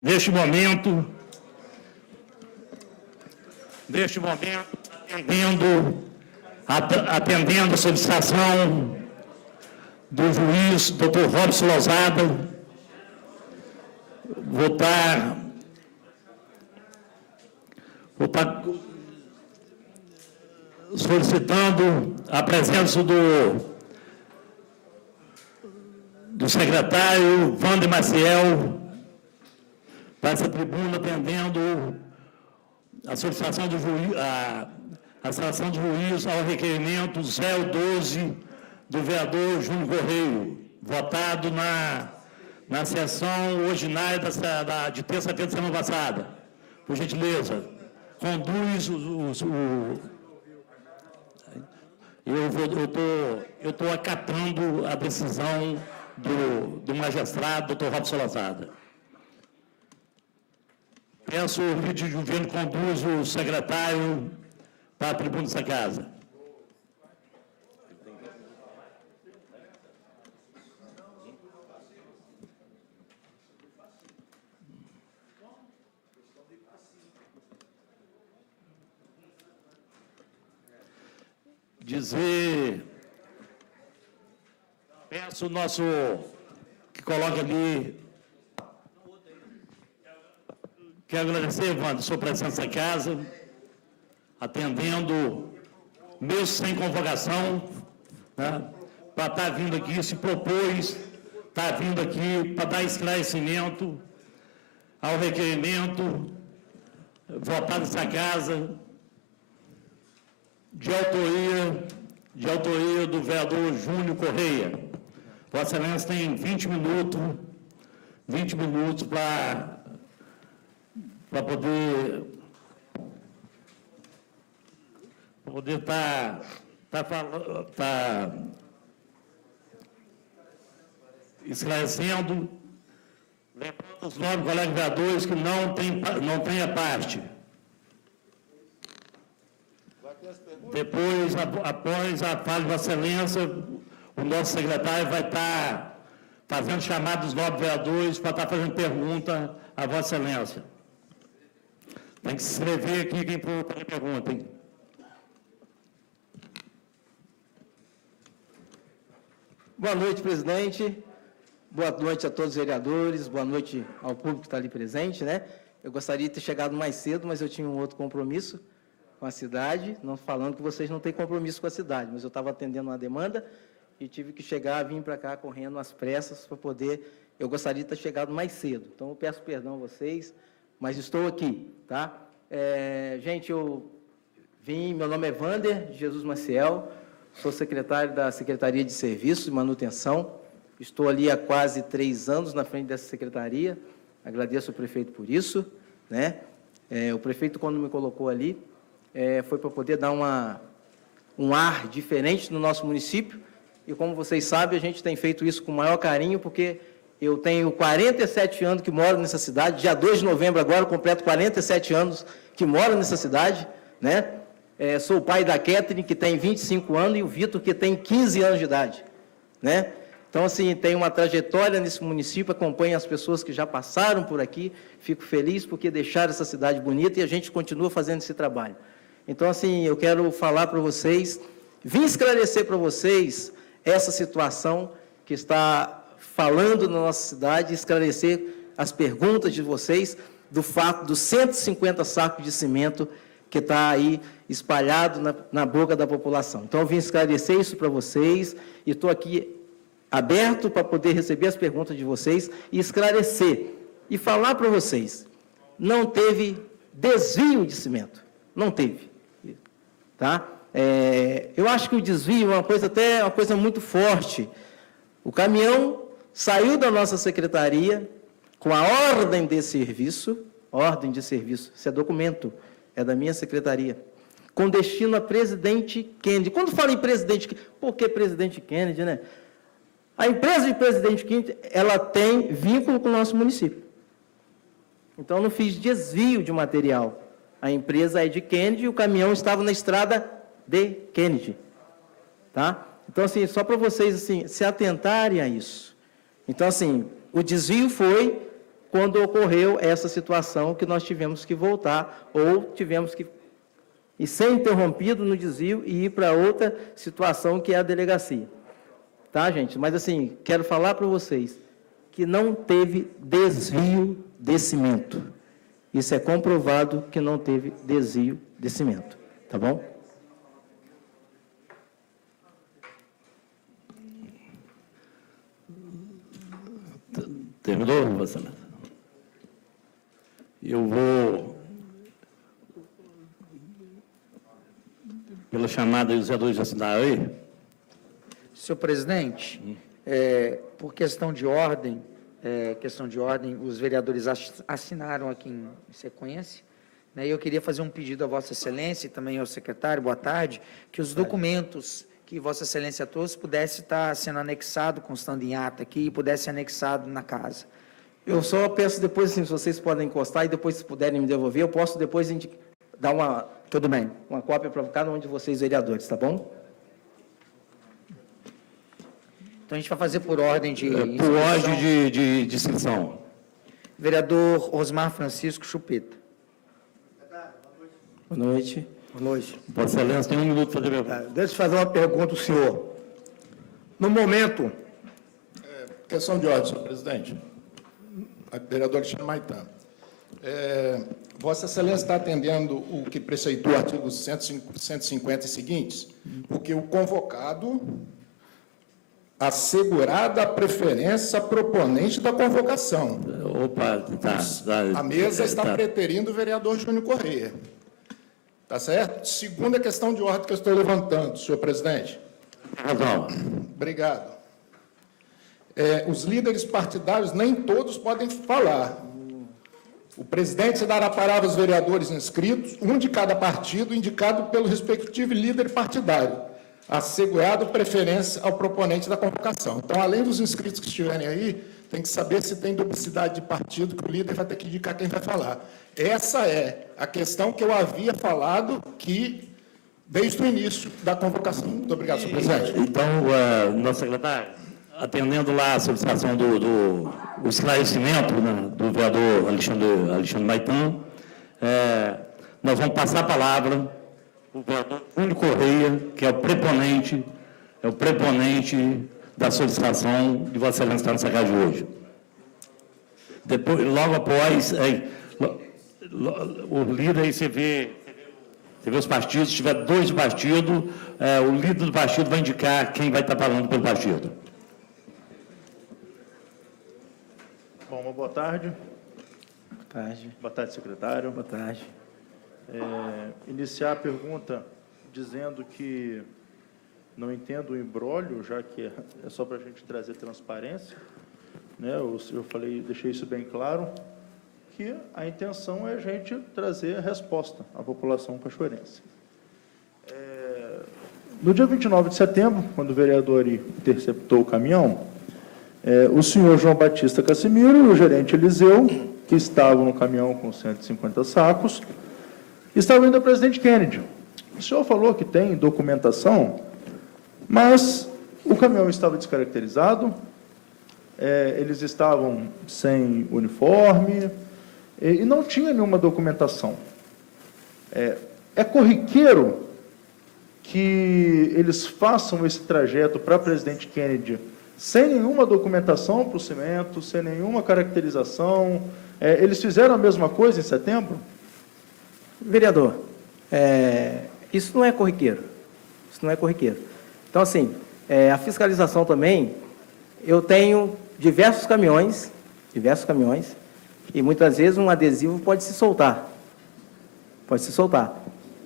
Neste momento, atendendo a solicitação do juiz Dr. Robson Lozada, vou estar solicitando a presença do secretário Wander Maciel para essa tribuna, atendendo a solicitação do juiz, a citação do juiz ao requerimento 012 do vereador Júnior Correio, votado na sessão ordinária de terça-feira da semana passada. Por gentileza, conduz eu estou acatando a decisão do magistrado, doutor Robson Lozada. Peço o vídeo de governo conduz o secretário para a tribuna dessa casa. Peço o nosso, que coloca ali, quero agradecer, Wander, sua presença em casa, atendendo, mesmo sem convocação, né, para estar vindo aqui, se propôs, estar vindo aqui para dar esclarecimento ao requerimento votado nessa casa, de autoria do vereador Júnior Correia. Vossa Excelência tem 20 minutos para poder estar esclarecendo, lembrando os 9 colegas vereadores que não têm a parte. Depois, após a fala de Vossa Excelência, o nosso secretário vai estar fazendo chamada dos 9 vereadores para estar fazendo pergunta a Vossa Excelência. Tem que se inscrever aqui quem for fazer pergunta, hein? Boa noite, presidente. Boa noite a todos os vereadores. Boa noite ao público que está ali presente, né? Eu gostaria de ter chegado mais cedo, mas eu tinha um outro compromisso com a cidade, não falando que vocês não têm compromisso com a cidade, mas eu estava atendendo uma demanda e tive que vim para cá correndo às pressas para poder, eu gostaria de ter chegado mais cedo. Então, eu peço perdão a vocês, mas estou aqui, tá? Gente, meu nome é Wander Jesus Maciel, sou secretário da Secretaria de Serviços e Manutenção, estou ali há quase 3 anos na frente dessa secretaria, agradeço ao prefeito por isso, né? O prefeito, quando me colocou ali, foi para poder dar um ar diferente no nosso município, e como vocês sabem, a gente tem feito isso com o maior carinho, porque eu tenho 47 anos que moro nessa cidade, dia 2 de novembro agora, eu completo 47 anos que moro nessa cidade, né? Sou o pai da Catherine, que tem 25 anos, e o Vitor, que tem 15 anos de idade, né? Então, assim, tem uma trajetória nesse município, acompanho as pessoas que já passaram por aqui, fico feliz porque deixaram essa cidade bonita e a gente continua fazendo esse trabalho. Então, assim, eu quero falar para vocês, vim esclarecer para vocês essa situação que está falando na nossa cidade, esclarecer as perguntas de vocês do fato dos 150 sacos de cimento que está aí espalhado na boca da população. Então, eu vim esclarecer isso para vocês e estou aqui aberto para poder receber as perguntas de vocês e esclarecer e falar para vocês, não teve desvio de cimento, não teve, tá? Eu acho que o desvio é uma coisa muito forte. O caminhão saiu da nossa secretaria com a ordem de serviço, isso é documento, é da minha secretaria, com destino a presidente Kennedy. Quando fala em presidente, por que presidente Kennedy, né? A empresa de presidente Kennedy, ela tem vínculo com o nosso município. Então, eu não fiz desvio de material. A empresa é de Kennedy e o caminhão estava na estrada de Kennedy. Tá? Então, assim, só para vocês assim, se atentarem a isso. Então, assim, o desvio foi quando ocorreu essa situação que nós tivemos que voltar, ou tivemos que ir ser interrompido no desvio e ir para outra situação que é a delegacia. Tá, gente? Mas, assim, quero falar para vocês que não teve desvio de cimento. Isso é comprovado que não teve desvio de cimento. Tá bom? Terminou, Vossa Excelência? Eu vou, pela chamada dos vereadores já assinaram aí. Senhor presidente, por questão de ordem, os vereadores assinaram aqui em sequência, né, e eu queria fazer um pedido a Vossa Excelência e também ao secretário, boa tarde, que os documentos que Vossa Excelência trouxe pudesse estar sendo anexado, constando em ata aqui, e pudesse ser anexado na casa. Eu só peço depois, assim, se vocês podem encostar e depois, se puderem me devolver, eu posso depois dar Tudo bem. uma cópia para cada um de vocês, vereadores, tá bom? Então, a gente vai fazer por ordem de Por ordem de inscrição. Vereador Osmar Francisco Chupeta. Boa noite. Boa noite. Vossa Excelência tem 1 minuto para fazer pergunta. Deixa eu fazer uma pergunta ao senhor. No momento... Questão de ordem, senhor presidente. Vereador Alexandre Maitã. Vossa Excelência está atendendo o que preceitua o artigo 150 e seguintes, porque o convocado assegurada a preferência proponente da convocação. Opa, tá. A mesa está tá. preterindo o vereador Júnior Corrêa. Tá certo? Segunda questão de ordem que eu estou levantando, senhor presidente. Razão. Obrigado. Os líderes partidários, nem todos podem falar. O presidente dará a palavra aos vereadores inscritos, um de cada partido, indicado pelo respectivo líder partidário, assegurado preferência ao proponente da convocação. Então, além dos inscritos que estiverem aí, tem que saber se tem duplicidade de partido, que o líder vai ter que indicar quem vai falar. Essa é a questão que eu havia falado desde o início da convocação. Muito obrigado, senhor presidente. Então, nosso secretário, atendendo lá a solicitação do esclarecimento, né, do vereador Alexandre Maitã, nós vamos passar a palavra para o vereador Júnior Corrêa, que é o preponente da solicitação de Vossa Excelência estar nessa casa de hoje. Depois, logo após, o líder aí você vê os partidos, se tiver 2 partidos, o líder do partido vai indicar quem vai estar falando pelo partido. Bom, uma boa tarde. Boa tarde. Boa tarde, secretário. Boa tarde. Iniciar a pergunta dizendo que não entendo o imbróglio, já que é só para a gente trazer transparência, né? Eu deixei isso bem claro, que a intenção é a gente trazer a resposta à população cachoeirense. No dia 29 de setembro, quando o vereador interceptou o caminhão, o senhor João Batista Cassimiro e o gerente Eliseu, que estavam no caminhão com 150 sacos, estavam indo ao presidente Kennedy. O senhor falou que tem documentação, mas o caminhão estava descaracterizado, eles estavam sem uniforme e não tinha nenhuma documentação. É corriqueiro que eles façam esse trajeto para presidente Kennedy sem nenhuma documentação para o cimento, sem nenhuma caracterização. Eles fizeram a mesma coisa em setembro? Vereador, isso não é corriqueiro. Isso não é corriqueiro. Então, assim, a fiscalização também, eu tenho diversos caminhões, e muitas vezes um adesivo pode se soltar. Pode se soltar.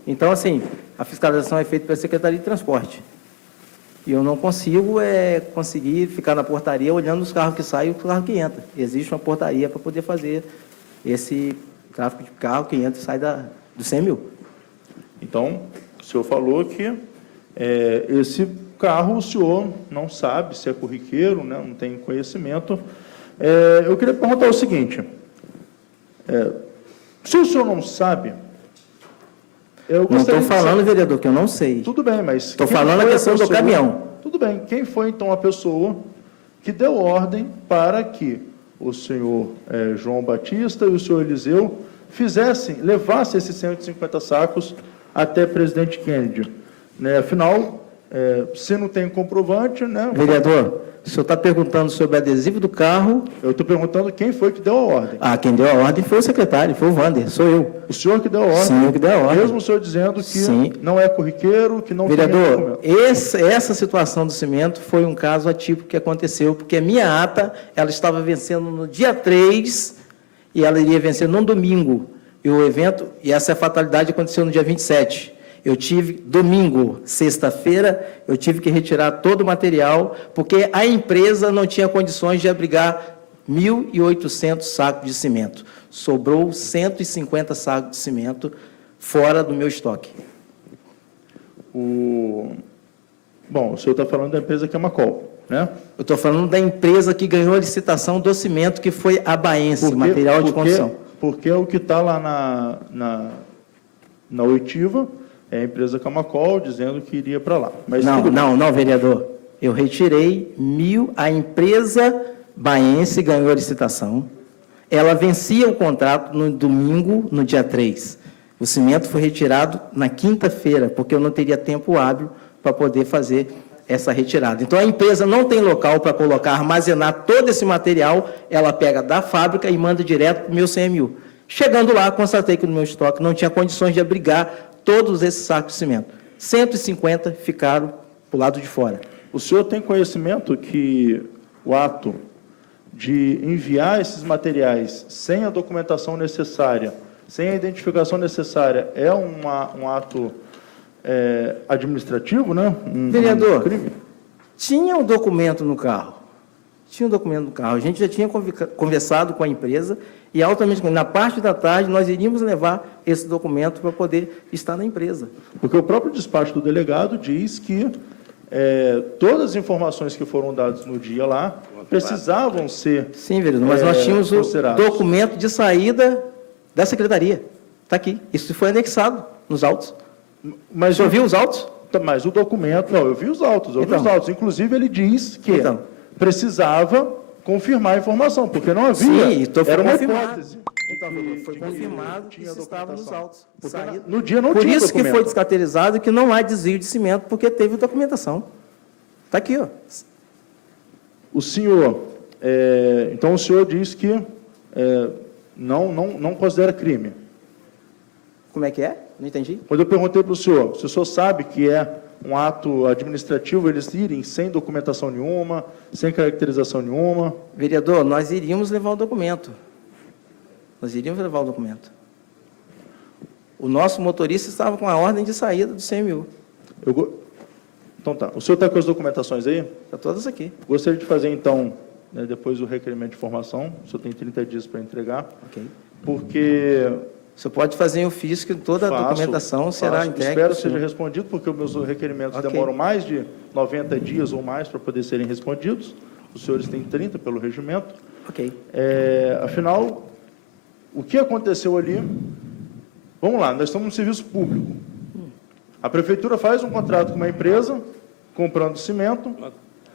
Então, assim, a fiscalização é feita pela Secretaria de Transporte. E eu não consigo conseguir ficar na portaria olhando os carros que saem e o carro que entra. Existe uma portaria para poder fazer esse tráfego de carro que entra e sai do 100 mil. Então, o senhor falou que esse carro o senhor não sabe se é corriqueiro, né, não tem conhecimento. Eu queria perguntar o seguinte, se o senhor não sabe... Não estou falando, vereador, que eu não sei. Tudo bem, mas... Estou falando a questão do caminhão. Tudo bem. Quem foi, então, a pessoa que deu ordem para que o senhor João Batista e o senhor Eliseu levassem esses 150 sacos até presidente Kennedy. Né? Afinal, se não tem comprovante... Né? Vereador, o senhor está perguntando sobre o adesivo do carro. Eu estou perguntando quem foi que deu a ordem. Quem deu a ordem foi o secretário, foi o Wander, sou eu. O senhor que deu a ordem? Sim, eu que dei a ordem. Mesmo o senhor dizendo que Sim. não é corriqueiro, que não tem Vereador, documento. essa situação do cimento foi um caso atípico que aconteceu, porque a minha ata, ela estava vencendo no dia 3 e ela iria vencer no domingo. E o evento, e essa fatalidade aconteceu no dia 27. Eu tive, domingo, sexta-feira, eu tive que retirar todo o material, porque a empresa não tinha condições de abrigar 1.800 sacos de cimento. Sobrou 150 sacos de cimento fora do meu estoque. Bom, o senhor está falando da empresa Camacol, né? Eu estou falando da empresa que ganhou a licitação do cimento, que foi a Baense, material de construção. Porque o que está lá na oitiva é a empresa Camacol dizendo que iria para lá. Mas Não, vereador. Eu retirei a empresa Baense ganhou a licitação. Ela vencia o contrato no domingo, no dia 3. O cimento foi retirado na quinta-feira, porque eu não teria tempo hábil para poder fazer essa retirada. Então, a empresa não tem local para colocar, armazenar todo esse material, ela pega da fábrica e manda direto para o meu CMU. Chegando lá, constatei que no meu estoque não tinha condições de abrigar todos esses sacos de cimento. 150 ficaram para o lado de fora. O senhor tem conhecimento que o ato de enviar esses materiais sem a documentação necessária, sem a identificação necessária, é um ato administrativo, né? Vereador, crime? tinha um documento no carro. A gente já tinha conversado com a empresa e, altamente, na parte da tarde, nós iríamos levar esse documento para poder estar na empresa. Porque o próprio despacho do delegado diz que todas as informações que foram dadas no dia lá precisavam ser... Sim, vereador, mas nós tínhamos o considerados. documento de saída da secretaria. Está aqui. Isso foi anexado nos autos. Mas O senhor viu os autos? Mas o documento... Não, eu vi os autos, Inclusive, ele diz que precisava confirmar a informação, porque não havia... Sim, era uma confirmado. hipótese. Então, foi confirmado que isso estava nos autos. No dia não Por tinha isso que documento. foi descaracterizado que não há desvio de cimento, porque teve documentação. Está aqui, ó. O senhor... então, o senhor diz que não considera crime. Como é que é? Não entendi. Quando eu perguntei para o senhor, se o senhor sabe que é um ato administrativo, eles irem sem documentação nenhuma, sem caracterização nenhuma? Vereador, nós iríamos levar o documento. O nosso motorista estava com a ordem de saída do CMU. Então tá. O senhor está com as documentações aí? Está todas aqui. Gostaria de fazer, então, depois o requerimento de informação. O senhor tem 30 dias para entregar. Ok. Porque... O senhor pode fazer em ofício que toda a documentação será entregue. Espero ao que seja senhor. respondido, porque os meus requerimentos Ok. demoram mais de 90 dias ou mais para poder serem respondidos. Os senhores têm 30 pelo regimento. Ok. Afinal, o que aconteceu ali... Vamos lá, nós estamos no serviço público. A prefeitura faz um contrato com uma empresa, comprando cimento,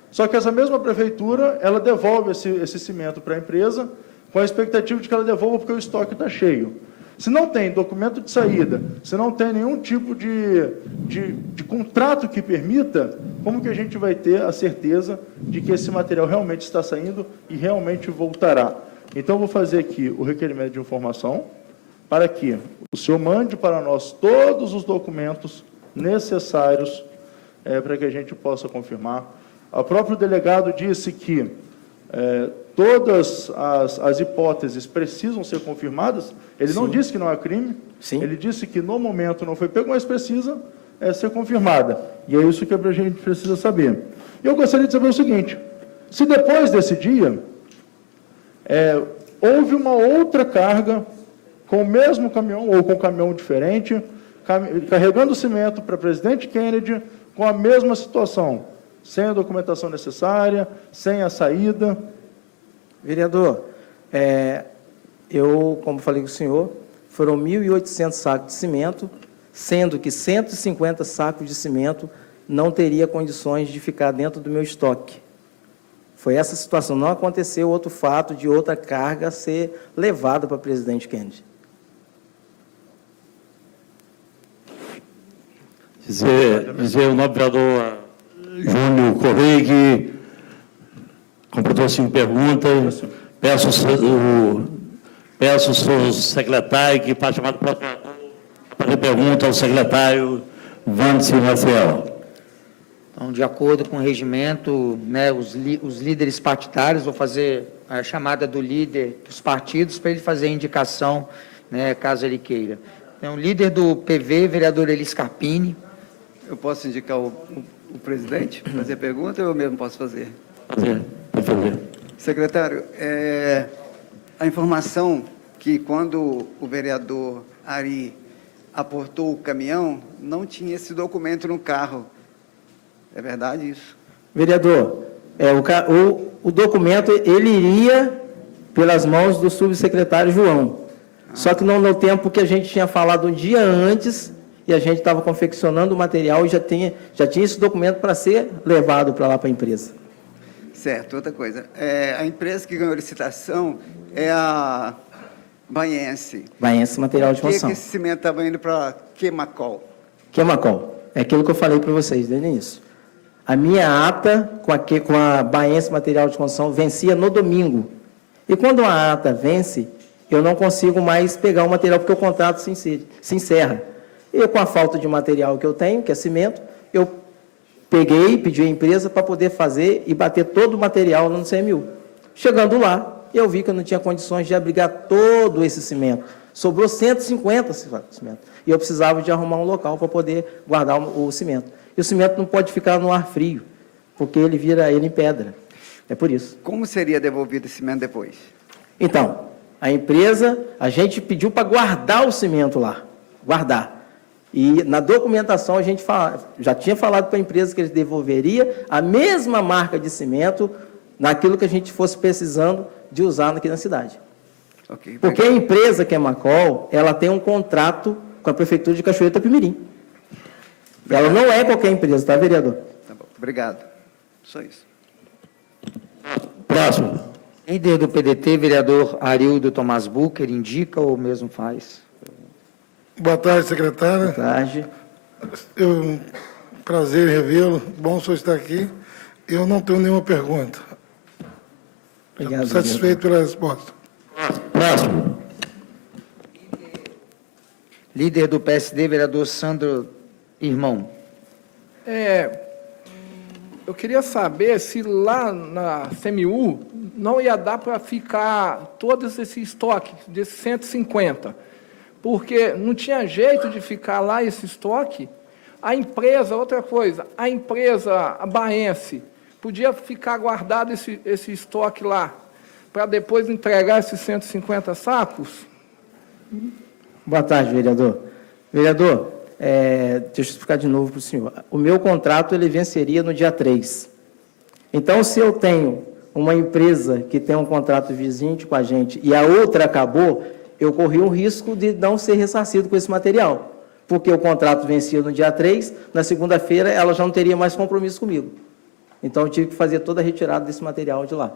só que essa mesma prefeitura, ela devolve esse cimento para a empresa, com a expectativa de que ela devolva porque o estoque está cheio. Se não tem documento de saída, se não tem nenhum tipo de contrato que permita, como que a gente vai ter a certeza de que esse material realmente está saindo e realmente voltará? Então, eu vou fazer aqui o requerimento de informação para que o senhor mande para nós todos os documentos necessários para que a gente possa confirmar. O próprio delegado disse que todas as hipóteses precisam ser confirmadas. Ele não disse que não é crime. Sim. Ele disse que no momento não foi pego, mas precisa ser confirmada. E é isso que a gente precisa saber. Eu gostaria de saber o seguinte: se depois desse dia houve uma outra carga com o mesmo caminhão ou com um caminhão diferente, carregando cimento para presidente Kennedy, com a mesma situação, sem a documentação necessária, sem a saída. Vereador, eu, como falei com o senhor, foram 1.800 sacos de cimento, sendo que 150 sacos de cimento não teria condições de ficar dentro do meu estoque. Foi essa situação, não aconteceu outro fato de outra carga ser levada para o presidente Kennedy. Dizer o nobre vereador Júnior Correia que completou 5 perguntas. Peço ao seu secretário que faça chamada para fazer pergunta ao secretário Vance Rafael. Então, de acordo com o regimento, né, os líderes partidários, vou fazer a chamada do líder dos partidos para ele fazer a indicação, né, caso ele queira. Então, o líder do PV, vereador Elis Carpini. Eu posso indicar o presidente, fazer a pergunta, ou eu mesmo posso fazer? Por favor. Secretário, a informação que quando o vereador Ari aportou o caminhão, não tinha esse documento no carro. É verdade isso? Vereador, o documento ele iria pelas mãos do subsecretário João. Só que não no tempo que a gente tinha falado um dia antes, e a gente estava confeccionando o material e já tinha esse documento para ser levado para lá para a empresa. Certo, outra coisa. A empresa que ganhou a licitação é a Baense. Baense Material de Por que Construção. esse cimento estava indo para Queimacol? Queimacol. É aquilo que eu falei para vocês desde o início. A minha ata com a Baense Material de Construção vencia no domingo. E quando a ata vence, eu não consigo mais pegar o material, porque o contrato se encerra. E com a falta de material que eu tenho, que é cimento, eu peguei, pedi à empresa para poder fazer e bater todo o material no CMU. Chegando lá, eu vi que eu não tinha condições de abrigar todo esse cimento. Sobrou 150 cimento. E eu precisava de arrumar um local para poder guardar o cimento. E o cimento não pode ficar no ar frio, porque ele vira ele em pedra. É por isso. Como seria devolvido esse cimento depois? Então, a empresa, a gente pediu para guardar o cimento lá. Guardar. E na documentação a gente já tinha falado para a empresa que eles devolveria a mesma marca de cimento naquilo que a gente fosse precisando de usar aqui na cidade. Okay, porque a empresa Queimacol, ela tem um contrato com a Prefeitura de Cachoeira de Itapemirim. Ela não é qualquer empresa, tá, vereador? Tá bom, obrigado. Só isso. Próximo. Líder do PDT, vereador Arildo Tomás Bucher, indica ou mesmo faz? Boa tarde, secretária. Boa tarde. Prazer em revê-lo. Bom o senhor estar aqui. Eu não tenho nenhuma pergunta. Obrigado, Satisfeito pela resposta. Próximo. Líder do PSD, vereador Sandro Irmão. Eu queria saber se lá na CMU não ia dar para ficar todos esse estoque de 150, porque não tinha jeito de ficar lá esse estoque. A empresa, outra coisa, a Baense, podia ficar guardado esse estoque lá, para depois entregar esses 150 sacos? Boa tarde, vereador. Vereador, deixa eu explicar de novo para o senhor. O meu contrato ele venceria no dia 3. Então, se eu tenho uma empresa que tem um contrato vigente com a gente e a outra acabou, eu corri um risco de não ser ressarcido com esse material, porque o contrato vencia no dia 3, na segunda-feira ela já não teria mais compromisso comigo. Então, eu tive que fazer toda a retirada desse material de lá.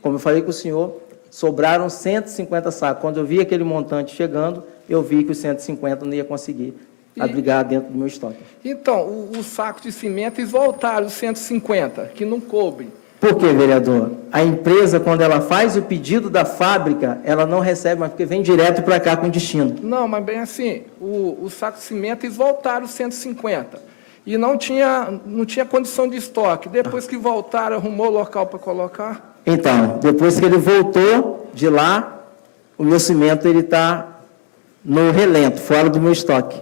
Como eu falei com o senhor, sobraram 150 sacos. Quando eu vi aquele montante chegando, eu vi que os 150 não ia conseguir abrigar dentro do meu estoque. Então, os sacos de cimento, eles voltaram os 150, que não coube. Por quê, vereador? A empresa, quando ela faz o pedido da fábrica, ela não recebe mais, porque vem direto para cá com destino. Não, mas bem assim, o saco de cimento, eles voltaram os 150. E não tinha condição de estoque. Depois que voltaram, arrumou local para colocar? Então, depois que ele voltou de lá, o meu cimento está no relento, fora do meu estoque.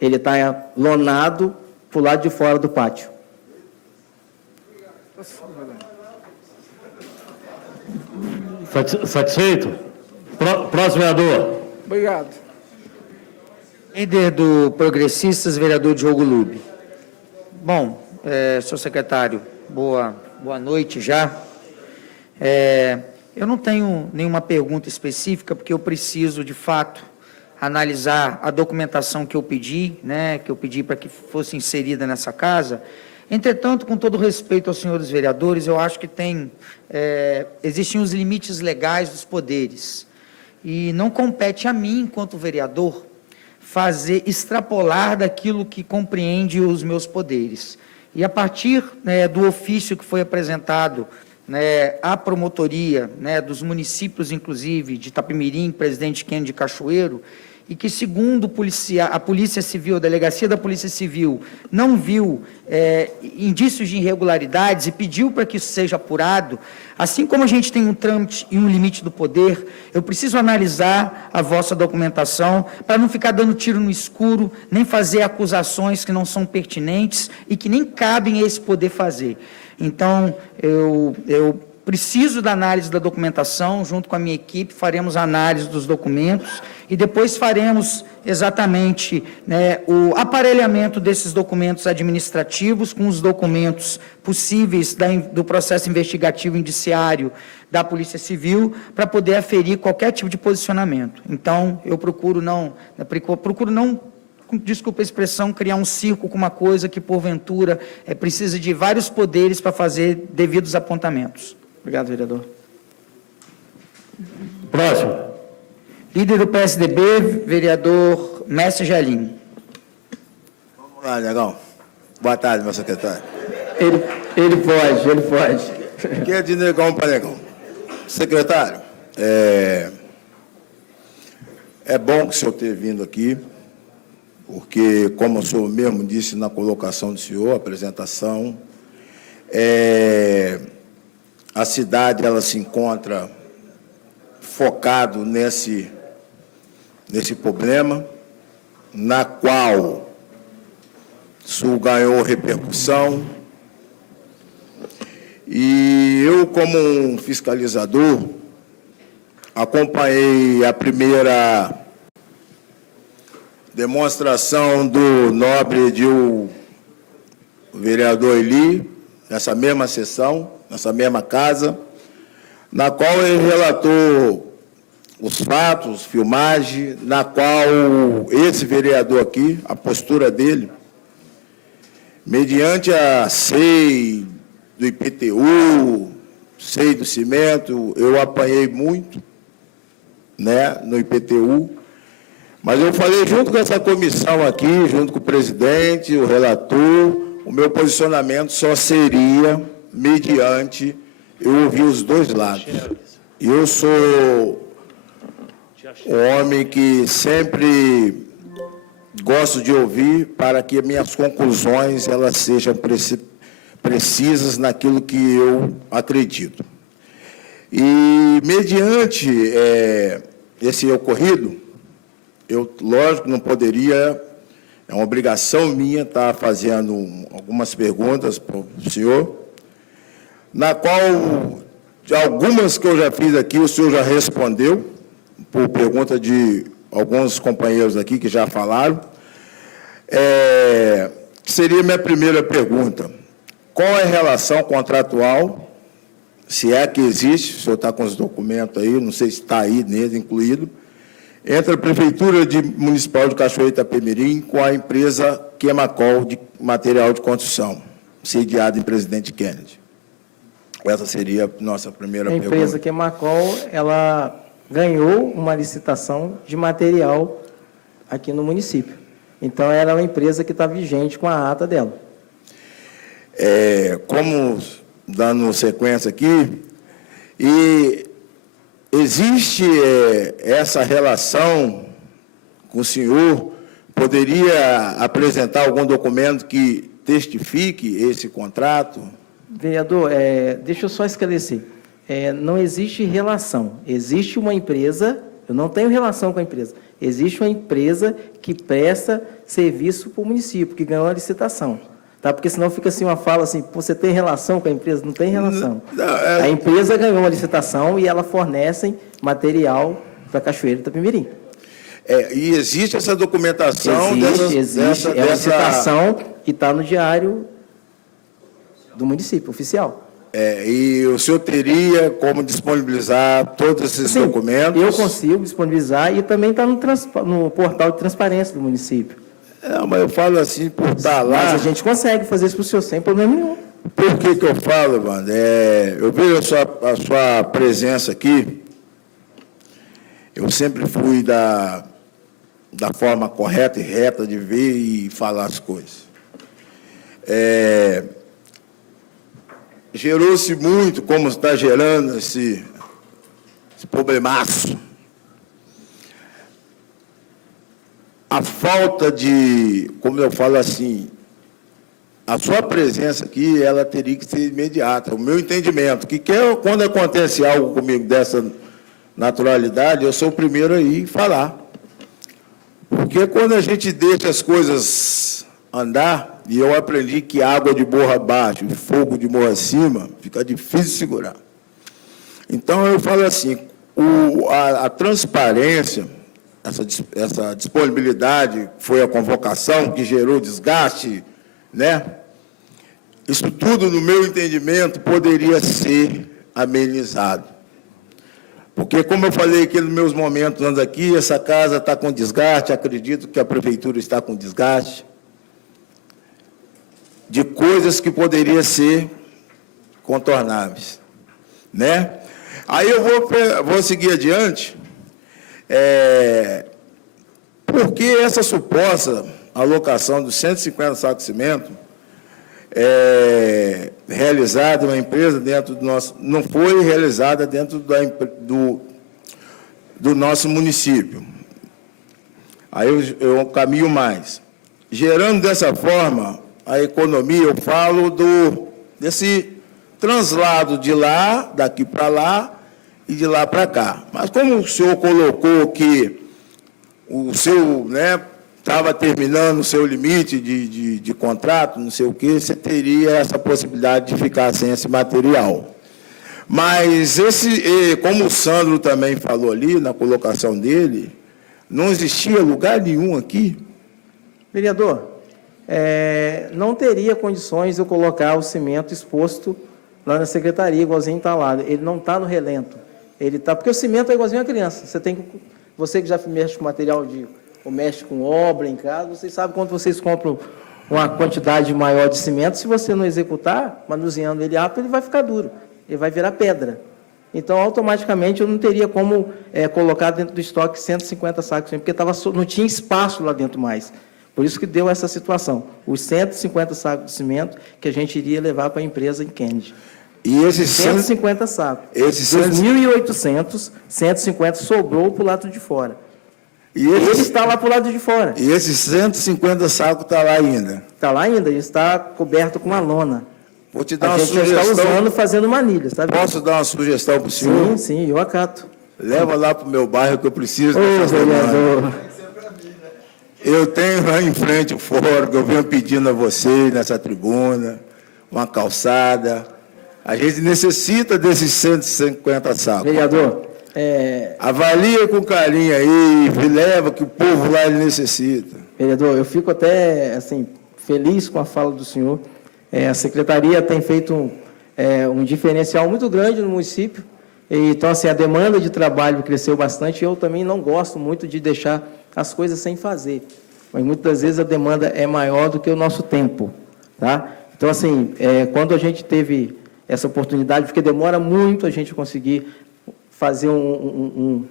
Ele está lonado para o lado de fora do pátio. Satisfeito? Próximo vereador. Obrigado. Líder do Progressistas, vereador Diogo Lube. Bom, senhor secretário, boa noite já. Eu não tenho nenhuma pergunta específica, porque eu preciso, de fato, analisar a documentação que eu pedi, né, que eu pedi para que fosse inserida nessa casa, Entretanto, com todo respeito aos senhores vereadores, eu acho que existem os limites legais dos poderes. E não compete a mim, enquanto vereador, extrapolar daquilo que compreende os meus poderes. E a partir do ofício que foi apresentado à promotoria dos municípios, inclusive, de Itapemirim, Presidente Kennedy de Cachoeiro, e que, segundo a Polícia Civil, a Delegacia da Polícia Civil, não viu indícios de irregularidades e pediu para que isso seja apurado, assim como a gente tem um trâmite e um limite do poder, eu preciso analisar a vossa documentação para não ficar dando tiro no escuro, nem fazer acusações que não são pertinentes e que nem cabem a esse poder fazer. Então, eu preciso da análise da documentação, junto com a minha equipe, faremos a análise dos documentos e depois faremos exatamente o aparelhamento desses documentos administrativos com os documentos possíveis do processo investigativo indiciário da Polícia Civil para poder aferir qualquer tipo de posicionamento. Então, eu procuro não, desculpa a expressão, criar um circo com uma coisa que, porventura, precisa de vários poderes para fazer devidos apontamentos. Obrigado, vereador. Próximo. Líder do PSDB, vereador Mestre Gelim. Vamos lá, negão. Boa tarde, meu secretário. Ele pode. Aqui é de negão para negão. Secretário, é bom que o senhor tenha vindo aqui, porque, como o senhor mesmo disse na colocação do senhor, a apresentação, a cidade ela se encontra focado nesse problema, na qual Sul ganhou repercussão. E eu, como um fiscalizador, acompanhei a primeira demonstração do nobre Edil, o vereador Eli, nessa mesma sessão, nessa mesma casa, na qual ele relatou os fatos, filmagem, na qual esse vereador aqui, a postura dele, mediante a SEI do IPTU, SEI do cimento, eu apanhei muito, no IPTU, mas eu falei junto com essa comissão aqui, junto com o presidente, o relator, o meu posicionamento só seria mediante eu ouvir os dois lados. Eu sou um homem que sempre gosto de ouvir para que minhas conclusões elas sejam precisas naquilo que eu acredito. E, mediante esse ocorrido, eu, lógico, não poderia, é uma obrigação minha estar fazendo algumas perguntas para o senhor, na qual, de algumas que eu já fiz aqui, o senhor já respondeu, por pergunta de alguns companheiros aqui que já falaram. Seria minha primeira pergunta. Qual é a relação contratual, se é que existe, o senhor está com os documentos aí, não sei se está aí nele incluído, entre a Prefeitura Municipal de Cachoeiro de Itapemirim com a empresa Queimacol de material de construção, sediada em Presidente Kennedy? Essa seria a nossa primeira pergunta. A empresa Queimacol, ela ganhou uma licitação de material aqui no município. Então, ela é uma empresa que está vigente com a ata dela. Como, dando sequência aqui, e existe essa relação com o senhor? Poderia apresentar algum documento que testifique esse contrato? Vereador, deixa eu só esclarecer. Não existe relação. Existe uma empresa, eu não tenho relação com a empresa, existe uma empresa que presta serviço para o município, que ganhou a licitação. Tá? Porque senão fica assim uma fala assim, você tem relação com a empresa? Não tem relação. A empresa ganhou a licitação e ela fornece material para Cachoeiro de Itapemirim. E existe essa documentação? Existe. É uma licitação e está no diário do município, oficial. E o senhor teria como disponibilizar todos esses documentos? Eu consigo disponibilizar e também está no portal de transparência do município. Não, mas eu falo assim por estar lá. Mas a gente consegue fazer isso para o senhor sem problema nenhum. Por que eu falo, mano? Eu vejo a sua presença aqui, eu sempre fui da forma correta e reta de ver e falar as coisas. Gerou-se muito, como está gerando esse problemaço. A falta de, como eu falo assim, a sua presença aqui, ela teria que ser imediata. O meu entendimento, quando acontece algo comigo dessa naturalidade, eu sou o primeiro a ir falar. Porque quando a gente deixa as coisas andar, e eu aprendi que água de morro abaixo e fogo de morro acima, fica difícil de segurar. Então, eu falo assim, a transparência, essa disponibilidade, foi a convocação que gerou desgaste, né? Isso tudo, no meu entendimento, poderia ser amenizado. Porque, como eu falei aqui nos meus momentos antes aqui, essa casa está com desgaste, acredito que a prefeitura está com desgaste, de coisas que poderiam ser contornáveis, né? Aí eu vou seguir adiante, porque essa suposta alocação dos 150 sacos de cimento realizada uma empresa dentro do nosso, não foi realizada dentro do nosso município. Aí eu caminho mais. Gerando dessa forma a economia, eu falo desse translado de lá, daqui para lá e de lá para cá. Mas como o senhor colocou que o seu, né, estava terminando o seu limite de contrato, não sei o quê, você teria essa possibilidade de ficar sem esse material. Mas, como o Sandro também falou ali, na colocação dele, não existia lugar nenhum aqui. Vereador, não teria condições de eu colocar o cimento exposto lá na secretaria, igualzinho está lá. Ele não está no relento. Ele está, porque o cimento é igualzinho a criança. Você que já mexe com material ou mexe com obra em casa, vocês sabem quando vocês compram uma quantidade maior de cimento, se você não executar, manuseando ele apto, ele vai ficar duro, ele vai virar pedra. Então, automaticamente, eu não teria como colocar dentro do estoque 150 sacos, porque não tinha espaço lá dentro mais. Por isso que deu essa situação. Os 150 sacos de cimento que a gente iria levar para a empresa em Kennedy. E esses 150 sacos. Esses 1.800, 150 sobrou para o lado de fora. E ele está lá para o lado de fora. E esses 150 sacos estão lá ainda? Está lá ainda, ele está coberto com uma lona. Vou te dar uma sugestão. A gente já está usando, fazendo manilhas. Sabe? Posso dar uma sugestão para o senhor? Sim, sim, eu acato. Leva lá para o meu bairro que eu preciso dessa semana. Eu tenho lá em frente o fórum, que eu venho pedindo a vocês nessa tribuna, uma calçada. A gente necessita desses 150 sacos. Vereador, avalia com carinho aí, leva que o povo lá ele necessita. Vereador, eu fico até assim, feliz com a fala do senhor. A secretaria tem feito um diferencial muito grande no município. Então, assim, a demanda de trabalho cresceu bastante. Eu também não gosto muito de deixar as coisas sem fazer. Mas, muitas vezes, a demanda é maior do que o nosso tempo. Tá? Então, assim, quando a gente teve essa oportunidade, porque demora muito a gente conseguir fazer um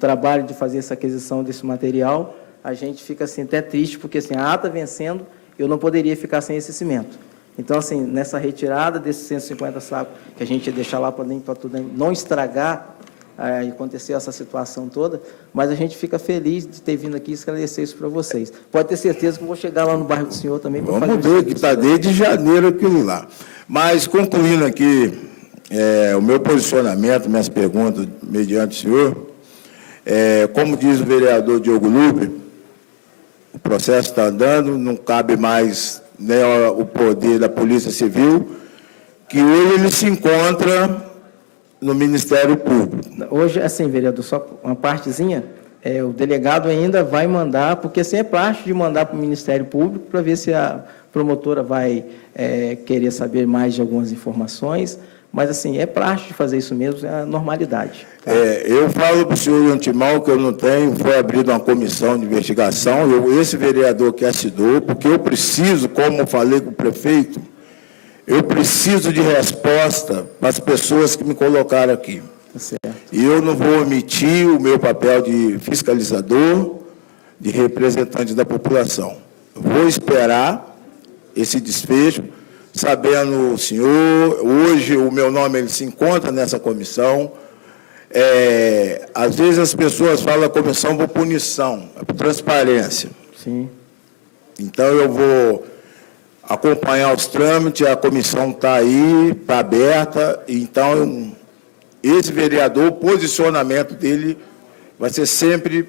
trabalho de fazer essa aquisição desse material, a gente fica assim, até triste, porque assim, a ata vencendo, eu não poderia ficar sem esse cimento. Então, assim, nessa retirada desses 150 sacos, que a gente ia deixar lá para dentro, para tudo não estragar, e acontecer essa situação toda, mas a gente fica feliz de ter vindo aqui esclarecer isso para vocês. Pode ter certeza que eu vou chegar lá no bairro do senhor também. Vamos ver, que está desde janeiro aquilo lá. Mas, concluindo aqui o meu posicionamento, minhas perguntas, mediante o senhor, como diz o vereador Diogo Lupe, o processo está andando, não cabe mais, né, o poder da Polícia Civil, que hoje ele se encontra no Ministério Público. Hoje, assim, vereador, só uma partezinha, o delegado ainda vai mandar, porque assim é prático de mandar para o Ministério Público para ver se a promotora vai querer saber mais de algumas informações, mas, assim, é prático de fazer isso mesmo, é a normalidade. Tá? Eu falo para o senhor de antemão que eu não tenho, foi abrida uma comissão de investigação, esse vereador que assinou, porque eu preciso, como eu falei com o prefeito, eu preciso de resposta para as pessoas que me colocaram aqui. Tá certo. E eu não vou omitir o meu papel de fiscalizador, de representante da população. Eu vou esperar esse desfecho, sabendo o senhor, hoje o meu nome ele se encontra nessa comissão. Às vezes as pessoas falam comissão por punição, por transparência. Sim. Então eu vou acompanhar os trâmites, a comissão está aí, está aberta, então esse vereador, o posicionamento dele vai ser sempre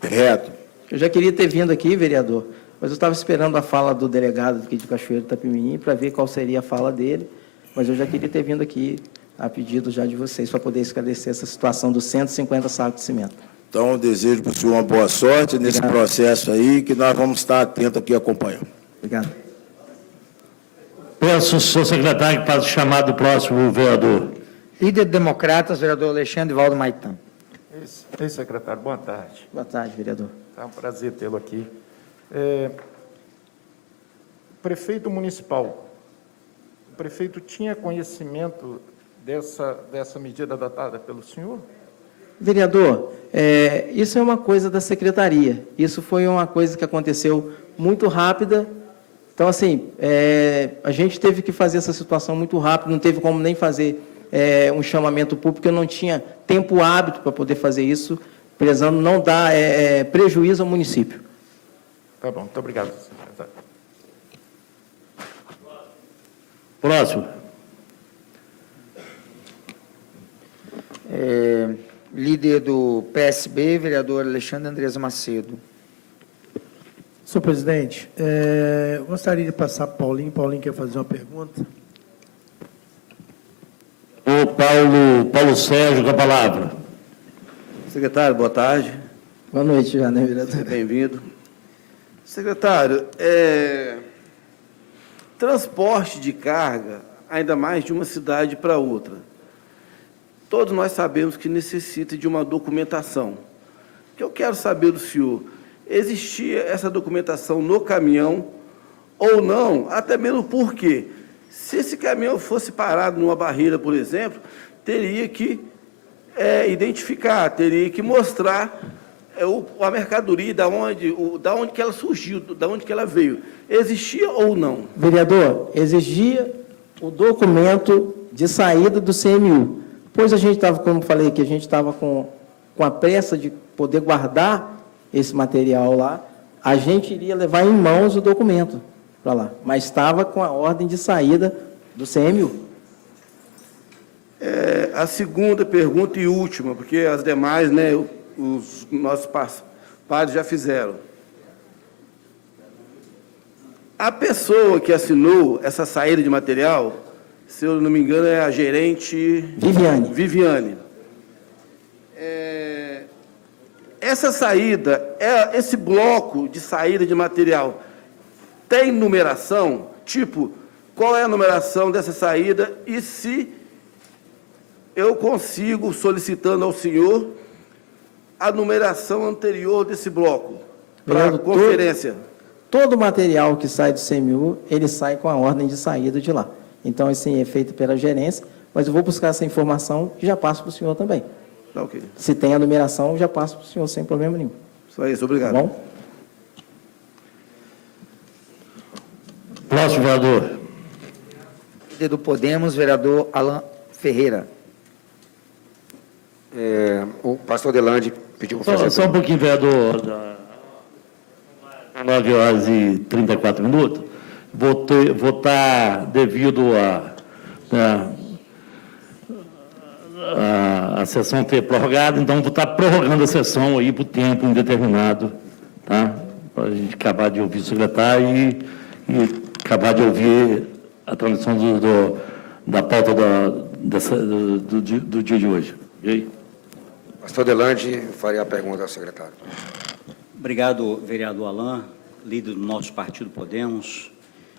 reto. Eu já queria ter vindo aqui, vereador, mas eu estava esperando a fala do delegado aqui de Cachoeiro do Itapemirim para ver qual seria a fala dele, mas eu já queria ter vindo aqui a pedido já de vocês para poder esclarecer essa situação dos 150 sacos de cimento. Então, eu desejo para o senhor uma boa sorte nesse processo aí, que nós vamos estar atentos aqui acompanhando. Obrigado. Peço ao senhor secretário que faça o chamado do próximo vereador. Líder de Democratas, vereador Alexandre Valdo Maitã. Ei, secretário, boa tarde. Boa tarde, vereador. É um prazer tê-lo aqui. Prefeito municipal, o prefeito tinha conhecimento dessa medida adotada pelo senhor? Vereador, isso é uma coisa da secretaria. Isso foi uma coisa que aconteceu muito rápida. Então, assim, a gente teve que fazer essa situação muito rápido, não teve como nem fazer um chamamento público, eu não tinha tempo hábil para poder fazer isso, prezando não dar prejuízo ao município. Tá bom, muito obrigado, secretário. Próximo. Líder do PSB, vereador Alexandre Andrés Macedo. Senhor presidente, eu gostaria de passar para Paulinho. Paulinho quer fazer uma pergunta. O Paulo Sérgio com a palavra. Secretário, boa tarde. Boa noite, já, né, vereador? Seja bem-vindo. Secretário, transporte de carga, ainda mais de uma cidade para outra, todos nós sabemos que necessita de uma documentação. O que eu quero saber do senhor, existia essa documentação no caminhão ou não? Até mesmo porque, se esse caminhão fosse parado numa barreira, por exemplo, teria que identificar, teria que mostrar a mercadoria, da onde que ela surgiu, da onde que ela veio. Existia ou não? Vereador, exigia o documento de saída do CMU. Pois a gente estava, como falei aqui, a gente estava com a pressa de poder guardar esse material lá, a gente iria levar em mãos o documento para lá, mas estava com a ordem de saída do CMU. A segunda pergunta e última, porque as demais, né, os nossos pares já fizeram. A pessoa que assinou essa saída de material, se eu não me engano, é a gerente... Viviane. Essa saída, esse bloco de saída de material, tem numeração? Tipo, qual é a numeração dessa saída e se eu consigo, solicitando ao senhor, a numeração anterior desse bloco, para a conferência? Todo material que sai do CMU, ele sai com a ordem de saída de lá. Então, assim, é feito pela gerência, mas eu vou buscar essa informação e já passo para o senhor também. Tá, ok. Se tem a numeração, já passo para o senhor sem problema nenhum. Só isso, obrigado. Tá bom? Próximo vereador. Líder do Podemos, vereador Alan Ferreira. O pastor Delande pediu para fazer... Só um pouquinho, vereador. 9 horas e 34 minutos. Votar devido a sessão ter prorrogado, então vou estar prorrogando a sessão aí por tempo indeterminado, tá? Para a gente acabar de ouvir o secretário e acabar de ouvir a transmissão da pauta do dia de hoje. Okay? Pastor Delande faria a pergunta ao secretário. Obrigado, vereador Alain, líder do nosso partido Podemos.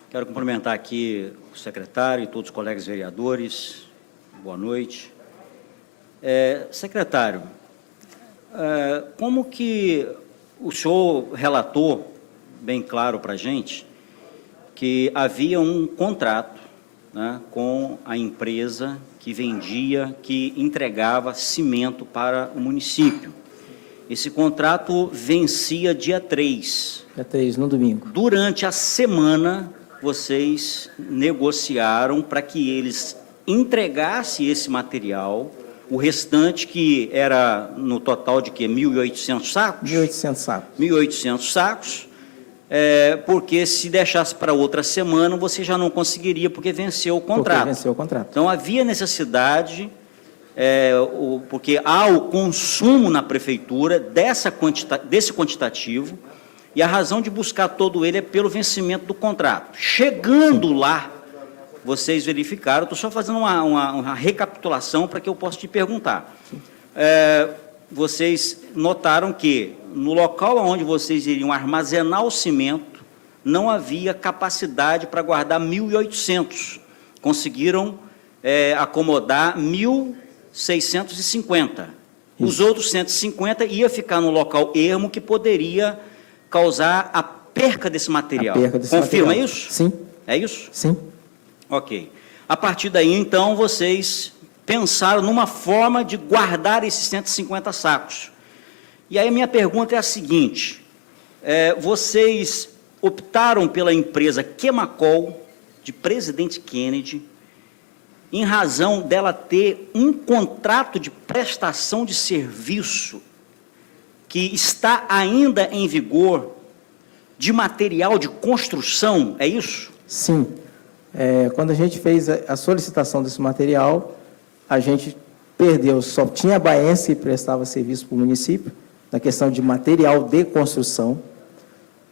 Quero cumprimentar aqui o secretário e todos os colegas vereadores. boa noite. Secretário, como que o senhor relatou, bem claro para a gente, que havia um contrato, né, com a empresa que vendia, que entregava cimento para o município. Esse contrato vencia dia 3. Dia 3, no domingo. Durante a semana, vocês negociaram para que eles entregassem esse material, o restante, que era no total de quê? 1.800 sacos? 1.800 sacos. 1.800 sacos, porque se deixasse para outra semana, você já não conseguiria, porque venceu o contrato. Porque venceu o contrato. Então, havia necessidade, porque há o consumo na prefeitura desse quantitativo, e a razão de buscar todo ele é pelo vencimento do contrato. Chegando lá, vocês verificaram, estou só fazendo uma recapitulação para que eu possa te perguntar. Vocês notaram que no local onde vocês iriam armazenar o cimento, não havia capacidade para guardar 1.800. Conseguiram acomodar 1.650. Os outros 150 ia ficar no local ermo, que poderia causar a perca desse material. Confirma material. isso? Sim. É isso? Sim. Ok. A partir daí, então, vocês pensaram numa forma de guardar esses 150 sacos. E aí a minha pergunta é a seguinte: vocês optaram pela empresa Queimacol, de Presidente Kennedy, em razão dela ter um contrato de prestação de serviço que está ainda em vigor, de material de construção, é isso? Sim. Quando a gente fez a solicitação desse material, a gente perdeu, só tinha a Baense que prestava serviço para o município, na questão de material de construção.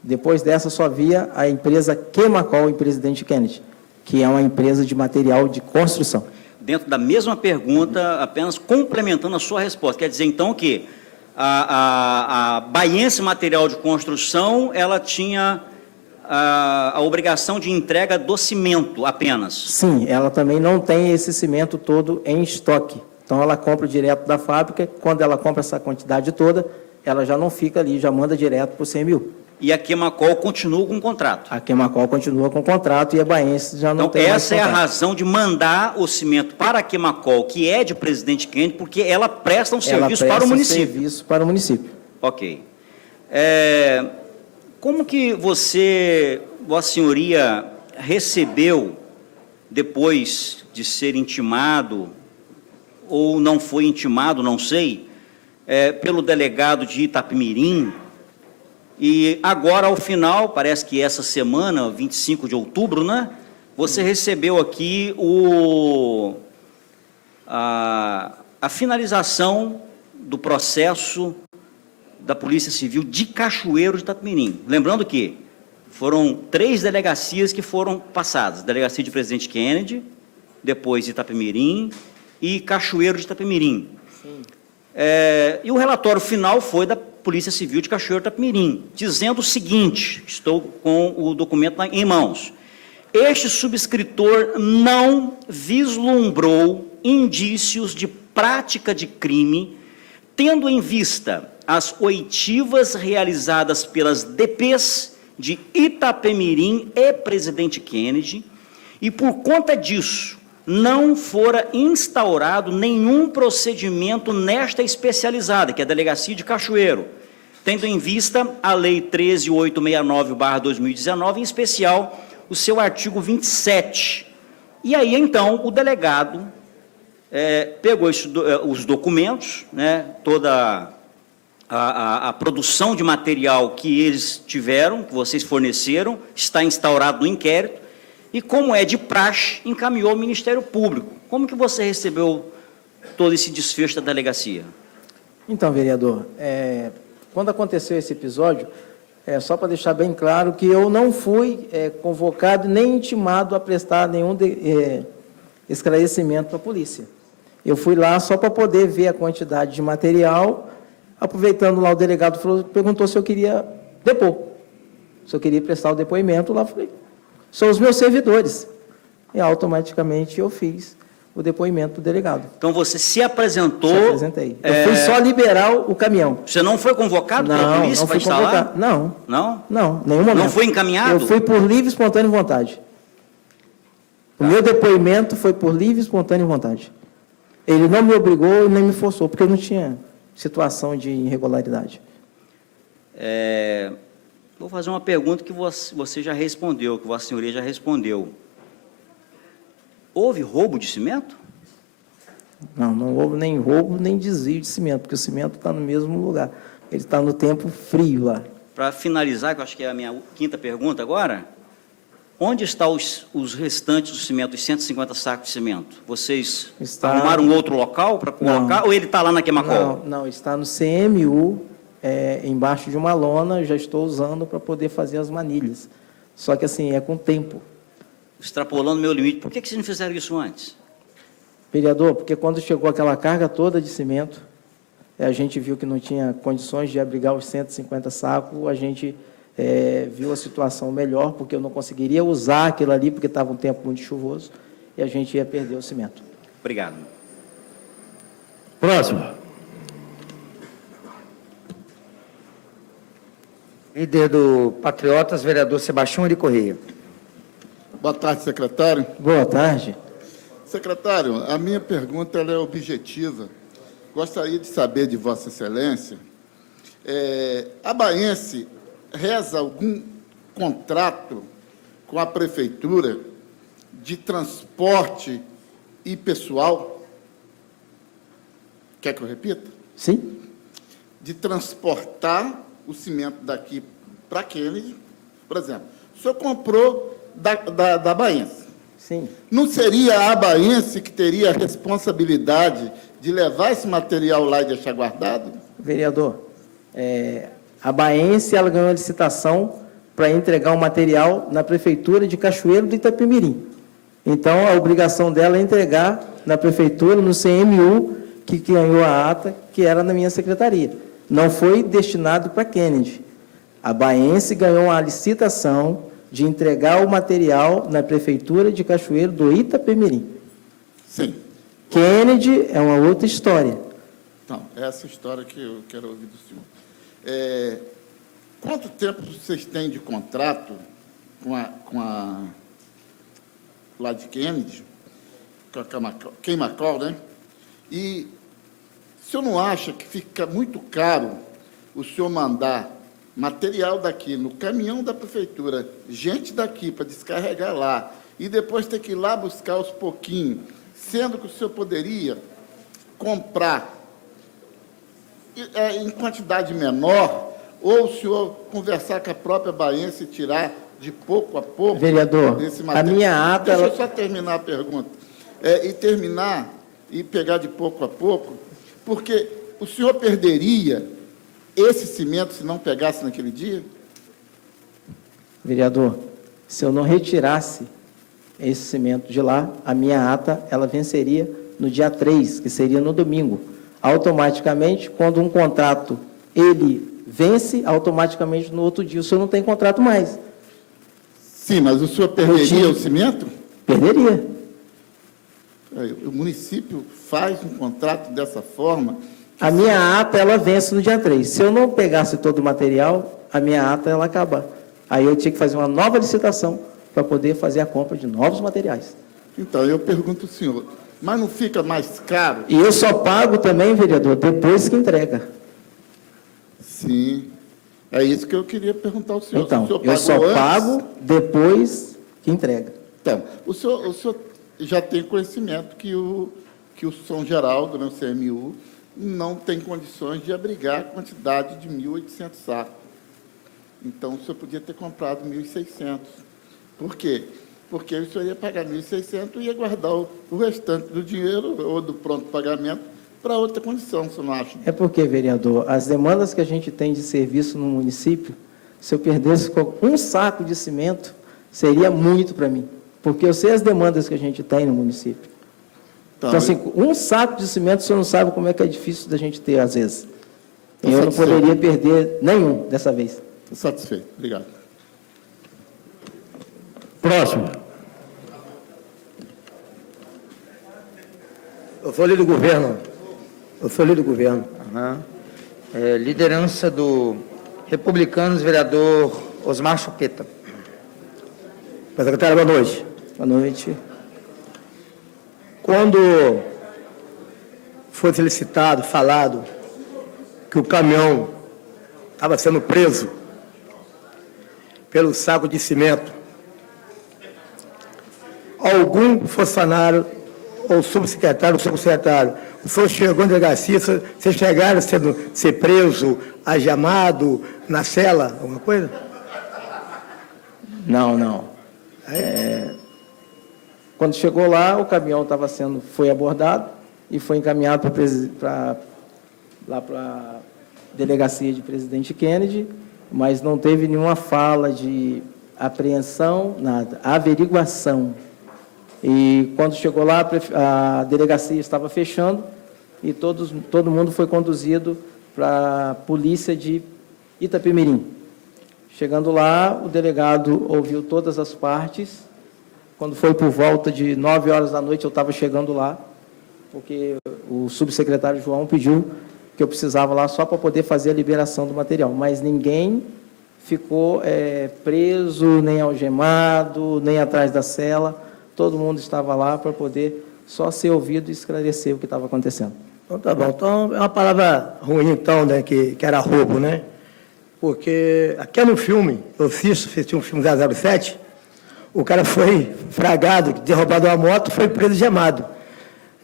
Depois dessa, só havia a empresa Queimacol em Presidente Kennedy, que é uma empresa de material de construção. Dentro da mesma pergunta, apenas complementando a sua resposta, quer dizer, então, que a Baense Material de Construção, ela tinha a obrigação de entrega do cimento apenas. Sim, ela também não tem esse cimento todo em estoque. Então, ela compra direto da fábrica. Quando ela compra essa quantidade toda, ela já não fica ali, já manda direto para o CMU. E a Queimacol continua com o contrato? A Queimacol continua com o contrato e a Baense já não tem mais contrato. Essa é a razão de mandar o cimento para a Queimacol, que é de Presidente Kennedy, porque ela presta um serviço para o município. Serviço para o município. Ok. Como que Vossa Senhoria, recebeu, depois de ser intimado, ou não foi intimado, não sei, pelo delegado de Itapemirim, e agora, ao final, parece que essa semana, 25 de outubro, né, você recebeu aqui a finalização do processo da Polícia Civil de Cachoeiro de Itapemirim. Lembrando que foram 3 delegacias que foram passadas: Delegacia de Presidente Kennedy, depois Itapemirim e Cachoeiro de Itapemirim. E o relatório final foi da Polícia Civil de Cachoeiro de Itapemirim, dizendo o seguinte: estou com o documento em mãos. Este subscritor não vislumbrou indícios de prática de crime, tendo em vista as oitivas realizadas pelas DPs de Itapemirim e Presidente Kennedy, e por conta disso não fora instaurado nenhum procedimento nesta especializada, que é a Delegacia de Cachoeiro, tendo em vista a Lei 13.869/2019, em especial o seu artigo 27. E aí, então, o delegado pegou os documentos, né, toda a produção de material que eles tiveram, que vocês forneceram, está instaurado no inquérito, e, como é de praxe, encaminhou ao Ministério Público. Como que você recebeu todo esse desfecho da delegacia? Então, vereador, quando aconteceu esse episódio, só para deixar bem claro que eu não fui convocado nem intimado a prestar nenhum esclarecimento para a polícia. Eu fui lá só para poder ver a quantidade de material. Aproveitando lá, o delegado perguntou se eu queria depor, se eu queria prestar o depoimento. Lá falei: são os meus servidores. E automaticamente eu fiz o depoimento do delegado. Então você se apresentou. Se apresentei. Eu fui só liberar o caminhão. Você não foi convocado pela polícia não para fui estar lá? convocado. Não, Não? não, nenhum momento. Não foi encaminhado? Eu fui por livre e espontânea vontade. O meu depoimento foi por livre e espontânea vontade. Ele não me obrigou e nem me forçou, porque eu não tinha situação de irregularidade. Vou fazer uma pergunta que você já respondeu, que Vossa Senhoria já respondeu. Houve roubo de cimento? Não, não houve nem roubo, nem desvio de cimento, porque o cimento está no mesmo lugar. Ele está no tempo frio lá. Para finalizar, que eu acho que é a minha quinta pergunta agora, onde estão os restantes do cimento, os 150 sacos de cimento? Vocês arrumaram um outro local para colocar, ou ele está lá na Queimacol? Não, está no CMU, embaixo de uma lona, já estou usando para poder fazer as manilhas. Só que assim, é com tempo. Extrapolando meu limite, por que vocês não fizeram isso antes? Vereador, porque quando chegou aquela carga toda de cimento, a gente viu que não tinha condições de abrigar os 150 sacos, a gente viu a situação melhor, porque eu não conseguiria usar aquilo ali, porque estava um tempo muito chuvoso, e a gente ia perder o cimento. Obrigado. Próximo. Líder do Patriotas, vereador Sebastião Eri Correia. Boa tarde, secretário. Boa tarde. Secretário, a minha pergunta ela é objetiva. Gostaria de saber de Vossa Excelência, a Baense reza algum contrato com a Prefeitura de transporte e pessoal? Quer que eu repita? Sim. De transportar o cimento daqui para Kennedy, por exemplo. O senhor comprou da Baense. Sim. Não seria a Baense que teria a responsabilidade de levar esse material lá e deixar guardado? Vereador, a Baense ela ganhou a licitação para entregar o material na Prefeitura de Cachoeiro do Itapemirim. Então, a obrigação dela é entregar na Prefeitura, no CMU, que ganhou a ata, que era na minha secretaria. Não foi destinado para Kennedy. A Baense ganhou a licitação de entregar o material na Prefeitura de Cachoeiro do Itapemirim. Sim. Kennedy é uma outra história. Então, essa história que eu quero ouvir do senhor. Quanto tempo vocês têm de contrato com a lá de Kennedy, com a Queimacol, né? E o senhor não acha que fica muito caro o senhor mandar material daqui no caminhão da prefeitura, gente daqui para descarregar lá, e depois ter que ir lá buscar aos pouquinhos, sendo que o senhor poderia comprar em quantidade menor, ou o senhor conversar com a própria Baense e tirar de pouco a pouco... Vereador, esse a minha ata... Deixa eu só terminar a pergunta. E pegar de pouco a pouco, porque o senhor perderia esse cimento se não pegasse naquele dia? Vereador, se eu não retirasse esse cimento de lá, a minha ata ela venceria no dia 3, que seria no domingo. Automaticamente, quando um contrato ele vence, automaticamente no outro dia o senhor não tem contrato mais. Sim, mas o senhor perderia o cimento? Perderia. O município faz um contrato dessa forma... A minha ata, ela vence no dia 3. Se eu não pegasse todo o material, a minha ata, ela acaba. Aí eu tinha que fazer uma nova licitação para poder fazer a compra de novos materiais. Então, eu pergunto ao senhor, mas não fica mais caro? E eu só pago também, vereador, depois que entrega. Sim, é isso que eu queria perguntar ao senhor. Então, o senhor eu só antes? pago depois que entrega. Então, o senhor já tem conhecimento que o São Geraldo, né, o CMU, não tem condições de abrigar a quantidade de 1.800 sacos. Então, o senhor podia ter comprado 1.600. Por quê? Porque o senhor ia pagar 1.600 e ia guardar o restante do dinheiro ou do pronto pagamento para outra condição, o senhor não acha? É porque, vereador, as demandas que a gente tem de serviço no município, se eu perdesse um saco de cimento, seria muito para mim. Porque eu sei as demandas que a gente tem no município. Então, assim, um saco de cimento, o senhor não sabe como é que é difícil da gente ter, às vezes. Eu não poderia perder nenhum dessa vez. Estou satisfeito. Obrigado. Próximo. Eu sou líder do governo. Eu sou líder do governo. Aham. Liderança do Republicanos, vereador Osmar Chupeta. Secretário, boa noite. Boa noite. Quando foi solicitado, falado, que o caminhão estava sendo preso pelo saco de cimento, algum funcionário, ou subsecretário, ou subsecretário, o senhor chegou na delegacia, vocês chegaram a ser preso, algemado, na cela, alguma coisa? Não. Quando chegou lá, o caminhão foi abordado e foi encaminhado para a delegacia de Presidente Kennedy, mas não teve nenhuma fala de apreensão, nada, averiguação. E quando chegou lá, a delegacia estava fechando e todo mundo foi conduzido para a polícia de Itapemirim. Chegando lá, o delegado ouviu todas as partes. Quando foi por volta de 9 horas da noite, eu estava chegando lá, porque o subsecretário João pediu que eu precisava lá só para poder fazer a liberação do material. Mas ninguém ficou preso, nem algemado, nem atrás da cela. Todo mundo estava lá para poder só ser ouvido e esclarecer o que estava acontecendo. Então, tá bom. Então, é uma palavra ruim, então, né, que era roubo, né? Porque aqui no filme, eu assisti um filme 007, o cara foi fragado, derrubado uma moto, foi preso e gemado.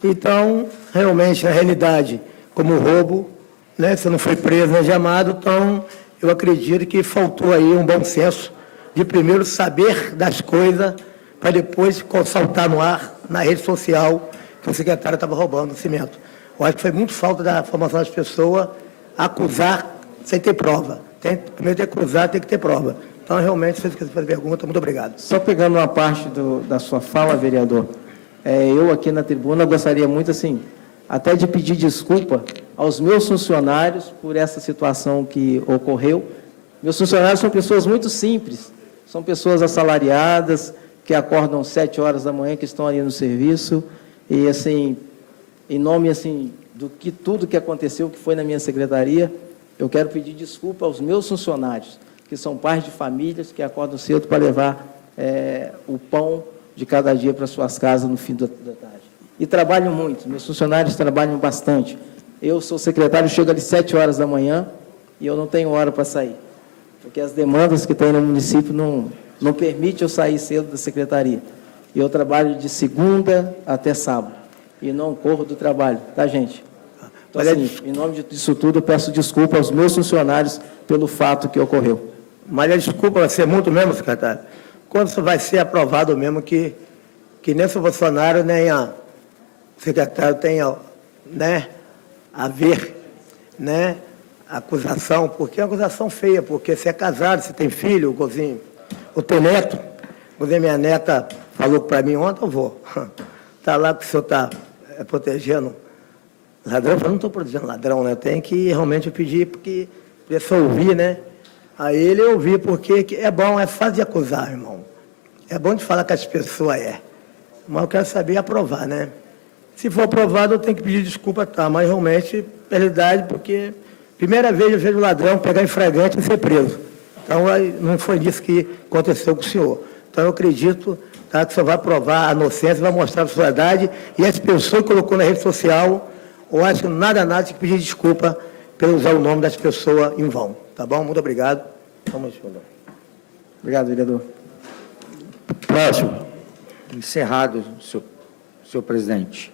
Então, realmente, na realidade, como roubo, né, você não foi preso nem gemado, então, eu acredito que faltou aí um bom senso de primeiro saber das coisas, para depois saltar no ar, na rede social, que o secretário estava roubando o cimento. Eu acho que foi muito falta da formação das pessoas acusar sem ter prova. Primeiro tem que acusar, tem que ter prova. Então, realmente, se vocês quiserem fazer pergunta, muito obrigado. Só pegando uma parte da sua fala, vereador, eu aqui na tribuna gostaria muito, assim, até de pedir desculpa aos meus funcionários por essa situação que ocorreu. Meus funcionários são pessoas muito simples, são pessoas assalariadas, que acordam 7 horas da manhã, que estão ali no serviço, e, assim, em nome, assim, tudo que aconteceu, que foi na minha secretaria, eu quero pedir desculpa aos meus funcionários, que são pais de famílias, que acordam cedo para levar o pão de cada dia para suas casas no fim da tarde. E trabalham muito, meus funcionários trabalham bastante. Eu sou secretário, chego ali 7 horas da manhã e eu não tenho hora para sair, porque as demandas que tem no município não permite eu sair cedo da secretaria. E eu trabalho de segunda até sábado. E não corro do trabalho, tá, gente? Então, assim, em nome disso tudo, eu peço desculpa aos meus funcionários pelo fato que ocorreu. Mas a desculpa vai ser muito mesmo, secretário. Quando isso vai ser aprovado mesmo, que nem o funcionário, nem o secretário tenha, né, a ver, né, a acusação, porque é uma acusação feia, porque você é casado, você tem filho, Gozinho, o teu neto, minha neta falou para mim ontem, eu vou. Está lá que o senhor está protegendo ladrão. Eu não estou protegendo ladrão, né? Eu tenho que realmente pedir, porque precisa ouvir, né? A ele eu ouvi, porque é bom, é fácil de acusar, irmão. É bom de falar que as pessoas mas eu quero saber aprovar, né? Se for aprovado, eu tenho que pedir desculpa, tá? Mas realmente, realidade, porque primeira vez eu vejo o ladrão pegar em flagrante e ser preso. Então, não foi disso que aconteceu com o senhor. Então, eu acredito, tá, que o senhor vai provar a inocência, vai mostrar a sociedade, e as pessoas que colocou na rede social, eu acho que nada tem que pedir desculpa por usar o nome das pessoas em vão. Tá bom? Muito obrigado. Vamos responder. Obrigado, vereador. Próximo. Encerrado, senhor presidente.